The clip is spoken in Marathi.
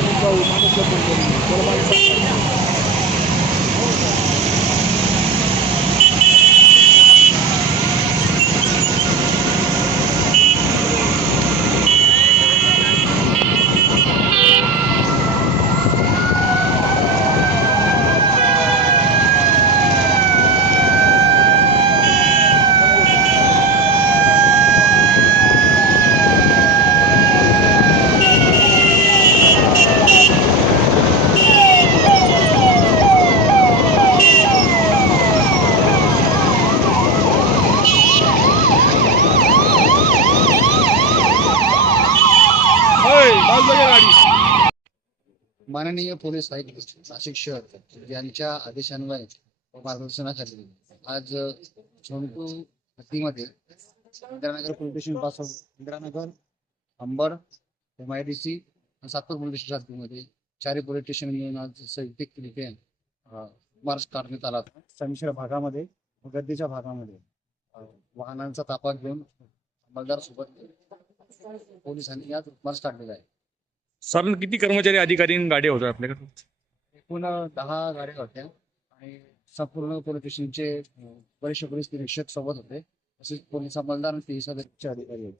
जाऊ माणूस गाडी. माननीय पोलीस आयुक्त नाशिक शहर यांच्या आदेशान्वये व मार्गदर्शनाखाली आज झोनटू हद्दीमध्ये इंदिरानगर पोलीस स्टेशन पासून इंदिरानगर, अंबड, MIDC आणि सातपूर पोलीस स्टेशन हद्दीमध्ये चारही पोलीस स्टेशन मिळून आज संयुक्तरित्या मार्च काढण्यात आला. संमिश्र भागामध्ये व गर्दीच्या भागामध्ये वाहनांचा ताफा घेऊन अंमलदार सोबत पोलिसांनी आज मार्च काढलेला आहे. साधारण किती कर्मचारी अधिकारी आणि गाड्या होत्या आपल्याकडे? एकूण 10 गाड्या होत्या आणि संपूर्ण पोलीस स्टेशनचे वरिष्ठ पोलीस निरीक्षक सोबत होते. तसेच पोलीस अंमलदार आणि 30 अधिकारी होते.